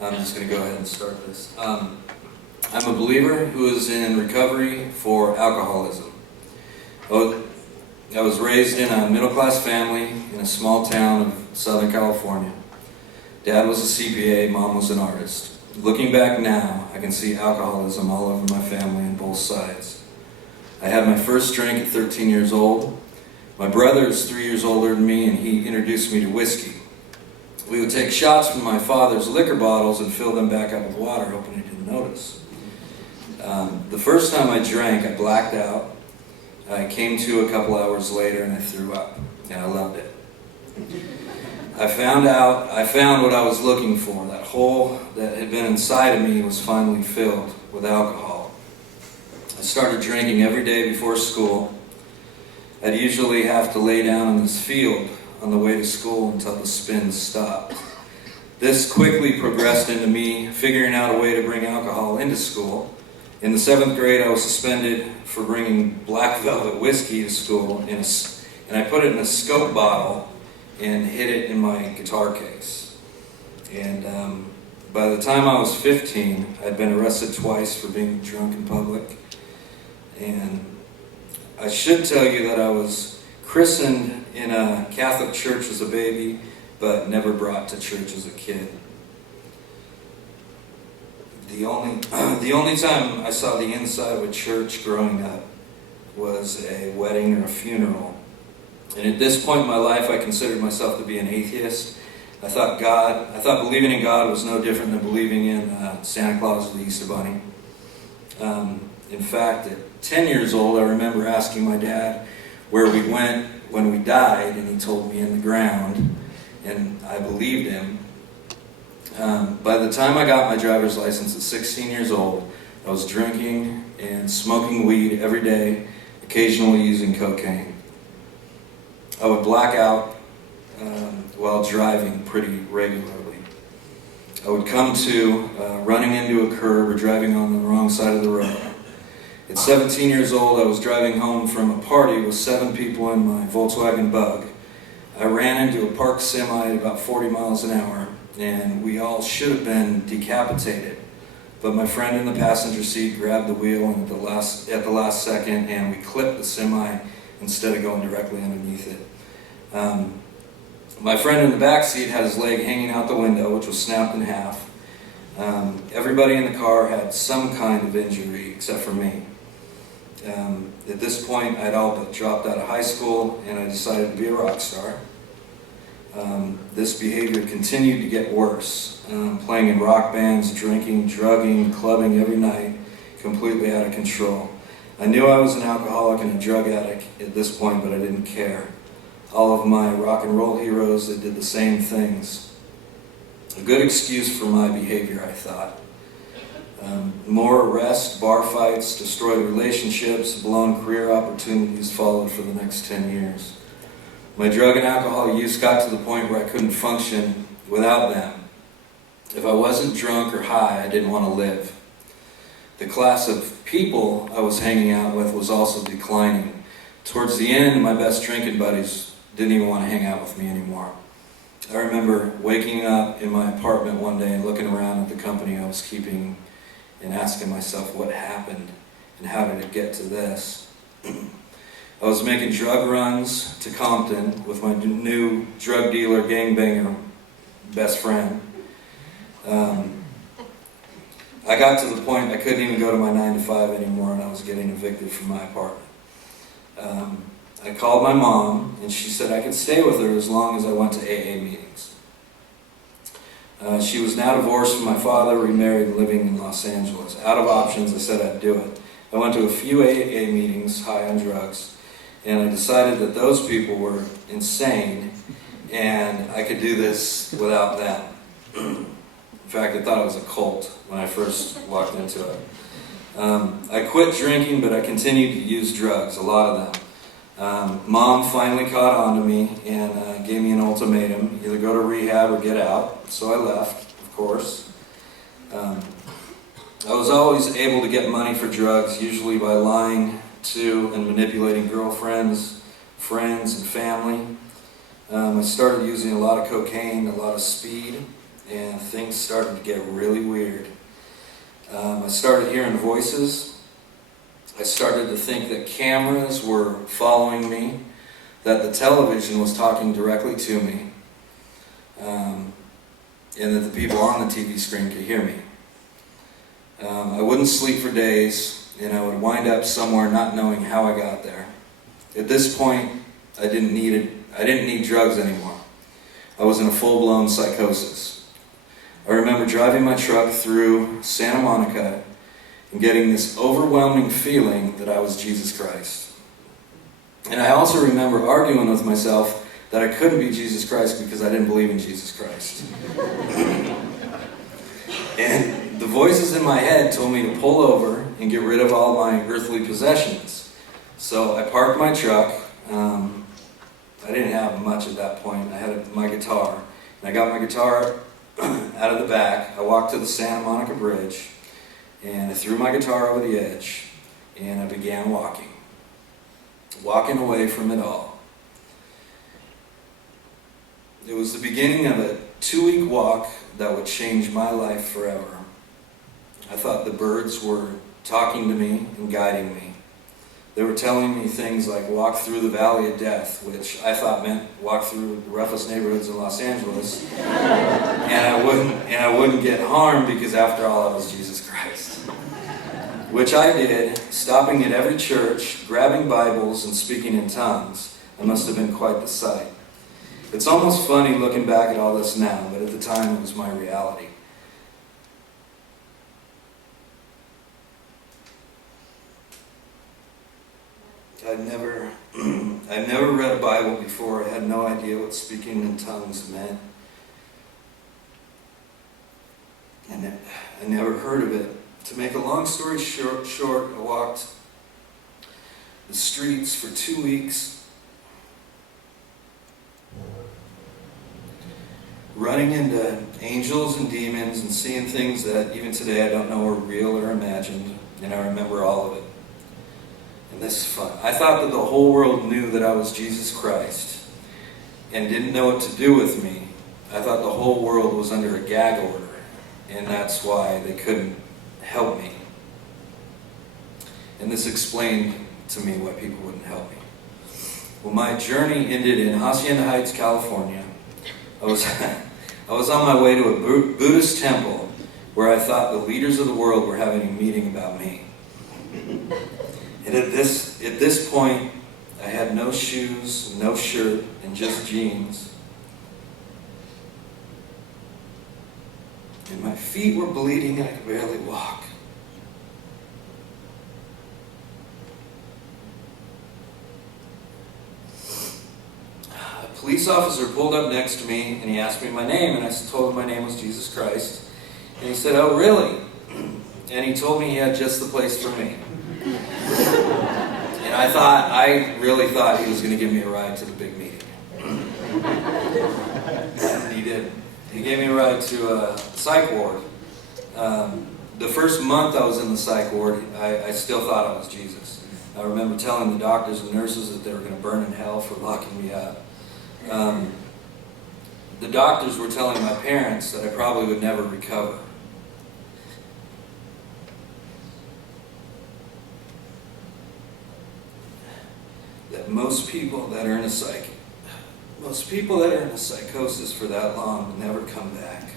I'm just going to go ahead and start this. I'm a believer who is in recovery for alcoholism. I was raised in a middle-class family in a small town of Southern California. Dad was a CPA, Mom was an artist. Looking back now, I can see alcoholism all over my family on both sides. I had my first drink at 13 years old. My brother is 3 years older than me, and he introduced me to whiskey. We would take shots from my father's liquor bottles and fill them back up with water, hoping he didn't notice. The first time I drank, I blacked out. I came to a couple hours later and I threw up, and I loved it. I found what I was looking for. That hole that had been inside of me was finally filled with alcohol. I started drinking every day before school. I'd usually have to lay down in this field on the way to school until the spins stopped. This quickly progressed into me figuring out a way to bring alcohol into school. In the 7th grade, I was suspended for bringing Black Velvet whiskey to school, and I put it in a Scope bottle and hid it in my guitar case. And by the time I was 15, I'd been arrested twice for being drunk in public. And I should tell you that I was christened in a Catholic church as a baby, but never brought to church as a kid. The only time I saw the inside of a church growing up was a wedding or a funeral. And at this point in my life, I considered myself to be an atheist. I thought believing in God was no different than believing in Santa Claus or the Easter Bunny. In fact, at 10 years old, I remember asking my dad where we went when we died, and he told me in the ground, and I believed him. By the time I got my driver's license at 16 years old, I was drinking and smoking weed every day, occasionally using cocaine. I would black out while driving pretty regularly. I would come to running into a curb or driving on the wrong side of the road. At 17 years old, I was driving home from a party with 7 people in my Volkswagen Bug. I ran into a parked semi at about 40 miles an hour, and we all should have been decapitated. But my friend in the passenger seat grabbed the wheel and at the last second, and we clipped the semi instead of going directly underneath it. My friend in the back seat had his leg hanging out the window, which was snapped in half. Everybody in the car had some kind of injury except for me. At this point, I'd all but dropped out of high school, and I decided to be a rock star. This behavior continued to get worse. Playing in rock bands, drinking, drugging, clubbing every night, completely out of control. I knew I was an alcoholic and a drug addict at this point, but I didn't care. All of my rock and roll heroes, they did the same things. A good excuse for my behavior, I thought. More arrests, bar fights, destroyed relationships, blown career opportunities followed for the next 10 years. My drug and alcohol use got to the point where I couldn't function without them. If I wasn't drunk or high, I didn't want to live. The class of people I was hanging out with was also declining. Towards the end, my best drinking buddies didn't even want to hang out with me anymore. I remember waking up in my apartment one day and looking around at the company I was keeping and asking myself what happened and how did it get to this. I was making drug runs to Compton with my new drug dealer, gangbanger best friend. I got to the point I couldn't even go to my 9 to 5 anymore, and I was getting evicted from my apartment. I called my mom, and she said I could stay with her as long as I went to AA meetings. She was now divorced from my father, remarried, and living in Los Angeles. Out of options, I said I'd do it. I went to a few AA meetings, high on drugs, and I decided that those people were insane, and I could do this without them. In fact, I thought it was a cult when I first walked into it. I quit drinking, but I continued to use drugs, a lot of them. Mom finally caught on to me and gave me an ultimatum: either go to rehab or get out. So I left, of course. I was always able to get money for drugs, usually by lying to and manipulating girlfriends, friends, and family. I started using a lot of cocaine, a lot of speed, and things started to get really weird. I started hearing voices. I started to think that cameras were following me, that the television was talking directly to me, and that the people on the TV screen could hear me. I wouldn't sleep for days, and I would wind up somewhere not knowing how I got there. At this point, I didn't need drugs anymore. I was in a full-blown psychosis. I remember driving my truck through Santa Monica and getting this overwhelming feeling that I was Jesus Christ. And I also remember arguing with myself that I couldn't be Jesus Christ because I didn't believe in Jesus Christ. And the voices in my head told me to pull over and get rid of all my earthly possessions. So I parked my truck. I didn't have much at that point. I had my guitar. And I got my guitar out of the back. I walked to the Santa Monica Bridge, and I threw my guitar over the edge, and I began walking away from it all. It was the beginning of a 2-week walk that would change my life forever. I thought the birds were talking to me and guiding me. They were telling me things like walk through the valley of death, which I thought meant walk through the roughest neighborhoods in Los Angeles, and I wouldn't get harmed because after all I was Jesus Christ. Which I did, stopping at every church, grabbing Bibles and speaking in tongues. It must have been quite the sight. It's almost funny looking back at all this now, but at the time it was my reality. I'd never read a Bible before. I had no idea what speaking in tongues meant. And I never heard of it. To make a long story short, I walked the streets for 2 weeks, running into angels and demons and seeing things that even today I don't know are real or imagined, and I remember all of it. And this is fun. I thought that the whole world knew that I was Jesus Christ and didn't know what to do with me. I thought the whole world was under a gag order, and that's why they couldn't help me. And this explained to me why people wouldn't help me. Well, my journey ended in Hacienda Heights, California. I was on my way to a Buddhist temple where I thought the leaders of the world were having a meeting about me. And at this point, I had no shoes, no shirt, and just jeans. And my feet were bleeding and I could barely walk. A police officer pulled up next to me and he asked me my name, and I told him my name was Jesus Christ. And he said, "Oh, really?" And he told me he had just the place for me. And I really thought he was going to give me a ride to the big meeting. And he did. He gave me a ride to a psych ward. The first month I was in the psych ward, I still thought I was Jesus. I remember telling the doctors and nurses that they were going to burn in hell for locking me up. The doctors were telling my parents that I probably would never recover. That most people that are in a psychosis for that long will never come back.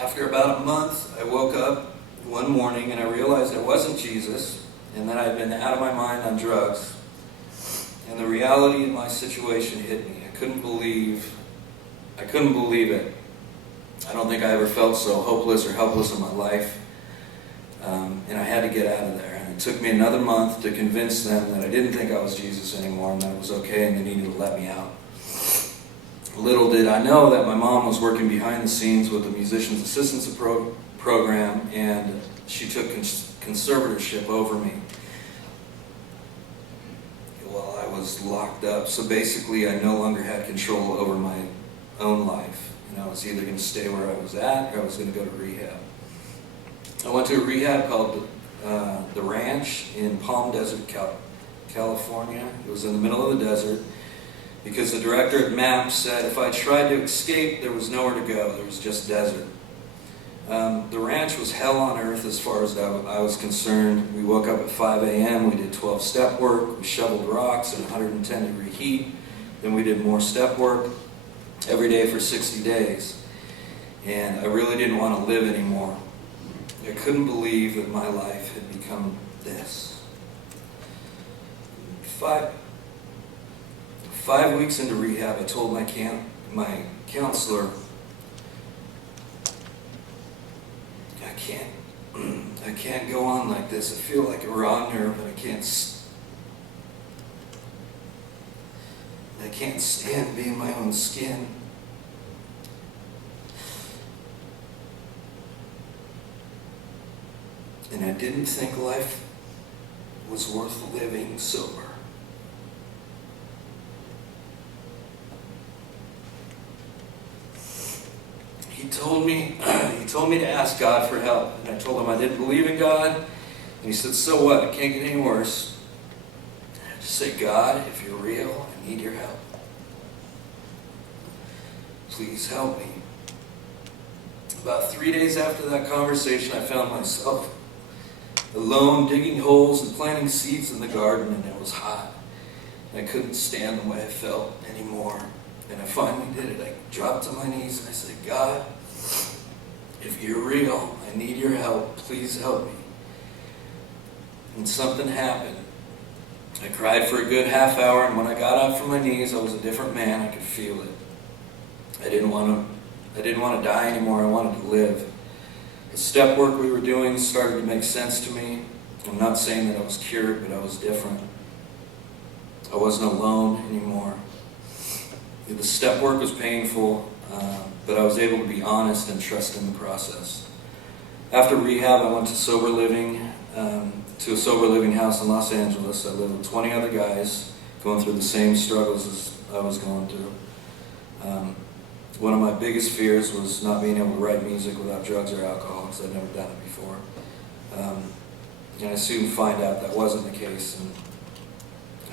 After about a month, I woke up one morning and I realized I wasn't Jesus, and that I'd been out of my mind on drugs. And the reality of my situation hit me. I couldn't believe it. I don't think I ever felt so hopeless or helpless in my life. And I had to get out of there. And it took me another month to convince them that I didn't think I was Jesus anymore and that it was okay and they needed to let me out. Little did I know that my mom was working behind the scenes with the Musicians Assistance Program, and she took conservatorship over me while I was locked up. So basically I no longer had control over my own life. And I was either going to stay where I was at or I was going to go to rehab. I went to a rehab called The Ranch in Palm Desert, California. It was in the middle of the desert because the director at MAP said if I tried to escape, there was nowhere to go. There was just desert. The ranch was hell on earth as far as I was concerned. We woke up at 5 a.m., we did 12-step work, we shoveled rocks in 110-degree heat, then we did more step work every day for 60 days. And I really didn't want to live anymore. I couldn't believe that my life had become this. Five weeks into rehab, I told my counselor, I can't go on like this. I feel like a raw nerve, and I can't stand being my own skin. And I didn't think life was worth living sober. He told me to ask God for help. And I told him I didn't believe in God. And he said, so what? It can't get any worse. I just say, God, if you're real, I need your help. Please help me. About 3 days after that conversation, I found myself alone, digging holes and planting seeds in the garden, and it was hot. I couldn't stand the way I felt anymore. And I finally did it. I dropped to my knees and I said, God, if you're real, I need your help. Please help me. And something happened. I cried for a good half hour, and when I got up from my knees, I was a different man. I could feel it. I didn't want to die anymore. I wanted to live. The step work we were doing started to make sense to me. I'm not saying that I was cured, but I was different. I wasn't alone anymore. The step work was painful, but I was able to be honest and trust in the process. After rehab, I went to sober living, to a sober living house in Los Angeles. I lived with 20 other guys going through the same struggles as I was going through. One of my biggest fears was not being able to write music without drugs or alcohol, because I'd never done it before. And I soon find out that wasn't the case, and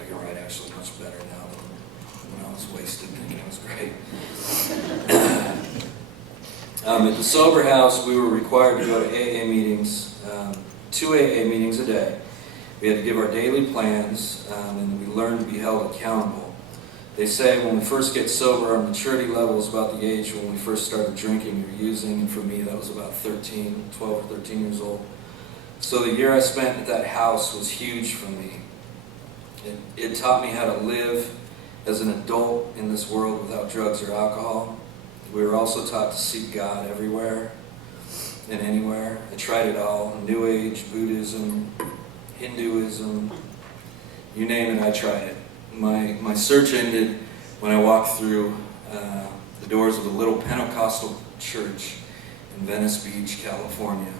I can write actually much better now than when I was wasted thinking it was great. At the sober house, we were required to go to AA meetings, 2 AA meetings a day. We had to give our daily plans, and we learned to be held accountable. They say when we first get sober, our maturity level is about the age when we first started drinking or using, and for me that was about 12 or 13 years old. So the year I spent at that house was huge for me. It taught me how to live as an adult in this world without drugs or alcohol. We were also taught to seek God everywhere and anywhere. I tried it all: New Age, Buddhism, Hinduism, you name it, I tried it. My search ended when I walked through the doors of a little Pentecostal church in Venice Beach, California.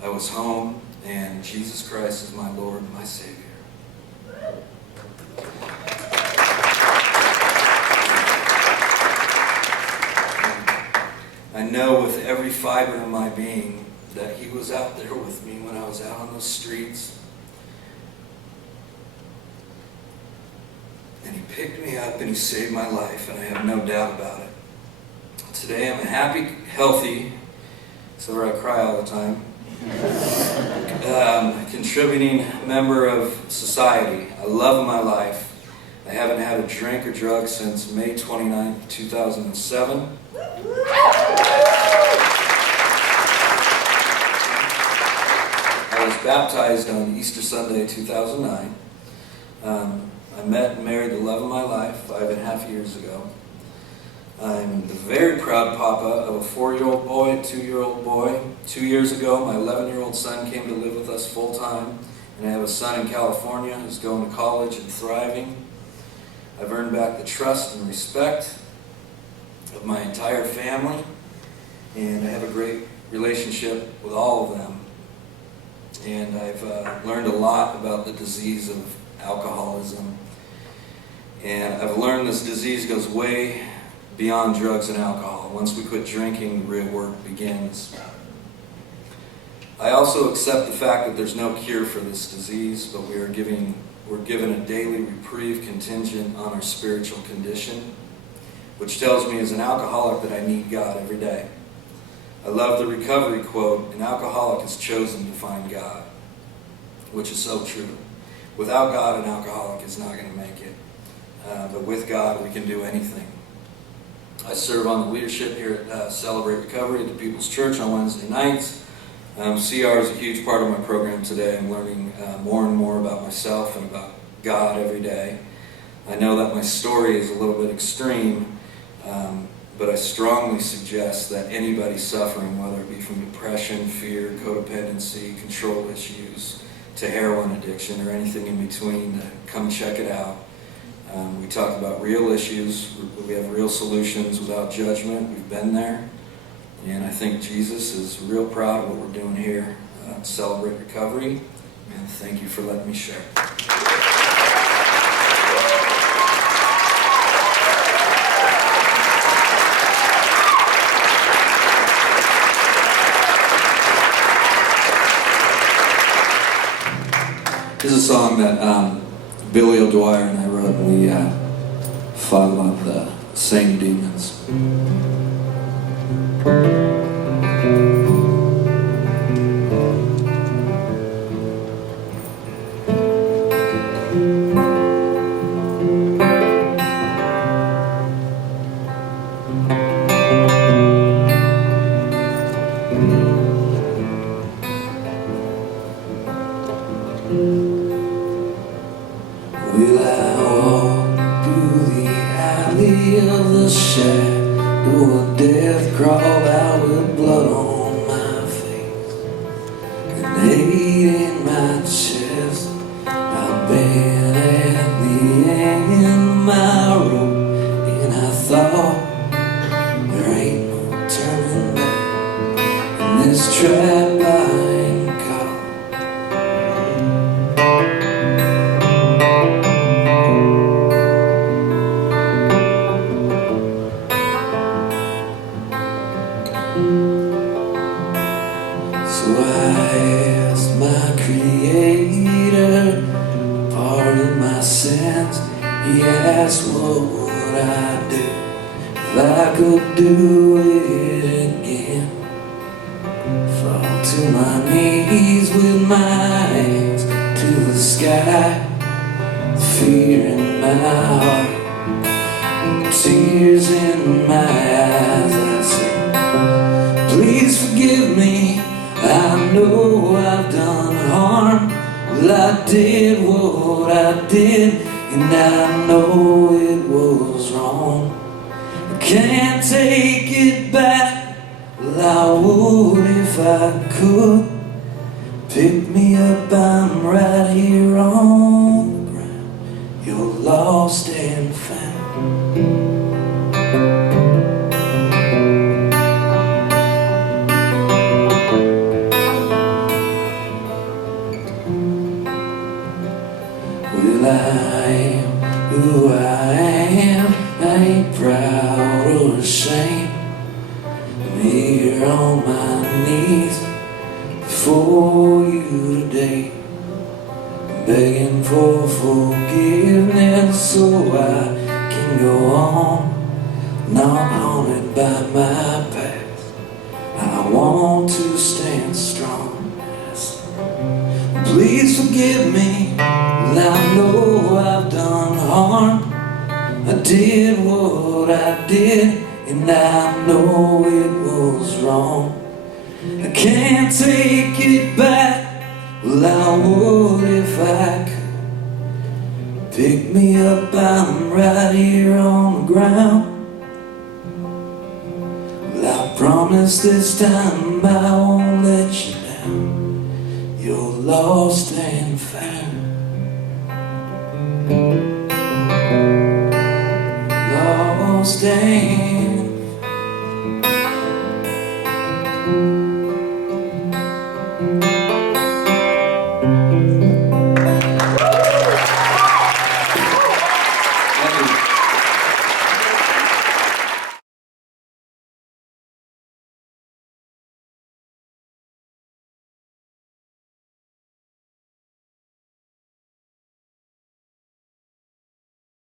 I was home, and Jesus Christ is my Lord and my Savior. I know with every fiber in my being that He was out there with me when I was out on those streets. And He picked me up and He saved my life, and I have no doubt about it. Today I'm a happy, healthy, so I cry all the time, contributing member of society. I love my life. I haven't had a drink or drug since May 29, 2007. I was baptized on Easter Sunday 2009. I met and married the love of my life 5.5 years ago. I'm the very proud papa of a 4-year-old boy, 2-year-old boy. 2 years ago, my 11-year-old son came to live with us full time, and I have a son in California who's going to college and thriving. I've earned back the trust and respect of my entire family, and I have a great relationship with all of them. And I've learned a lot about the disease of alcoholism. And I've learned this disease goes way beyond drugs and alcohol. Once we quit drinking, the real work begins. I also accept the fact that there's no cure for this disease, but we are giving we're given a daily reprieve contingent on our spiritual condition, which tells me as an alcoholic that I need God every day. I love the recovery quote, "An alcoholic has chosen to find God," which is so true. Without God, an alcoholic is not going to make it. But with God, we can do anything. I serve on the leadership here at Celebrate Recovery at the People's Church on Wednesday nights. CR is a huge part of my program today. I'm learning more and more about myself and about God every day. I know that my story is a little bit extreme, but I strongly suggest that anybody suffering, whether it be from depression, fear, codependency, control issues, to heroin addiction, or anything in between, to come check it out. We talk about real issues. We have real solutions without judgment. We've been there. And I think Jesus is real proud of what we're doing here at Celebrate Recovery. And thank you for letting me share. This is a song that Billy O'Dwyer and I wrote, and we fought a lot of the same demons. Will I walk through the alley of the shadow of death, crawl out with blood on my face and hate in my chest? I've been at the end of my rope, and I thought there ain't no turning back in this trap I ain't caught. So I asked my Creator, pardon my sins. He asked what would I do if I could do it again. Fall to my knees with my hands to the sky, fear in my heart, tears in my eyes. I say, please forgive me, I know I've done harm. Well, I did what I did, and I know it was wrong. I can't take it back, well, I would if I could. Pick me up, I'm right here on the ground. You're lost and found. Well, I am who I am. I ain't proud or ashamed. I'm here on my knees before you today, begging for forgiveness so I can go on, not haunted by my past. I want to stand strong. Please forgive me, I know I've done harm. I did what I did, and I know it was wrong. I can't take it back, well, I would if I could. Pick me up, I'm right here on the ground. Well, I promise this time I won't let you down. You're lost and found. Lost and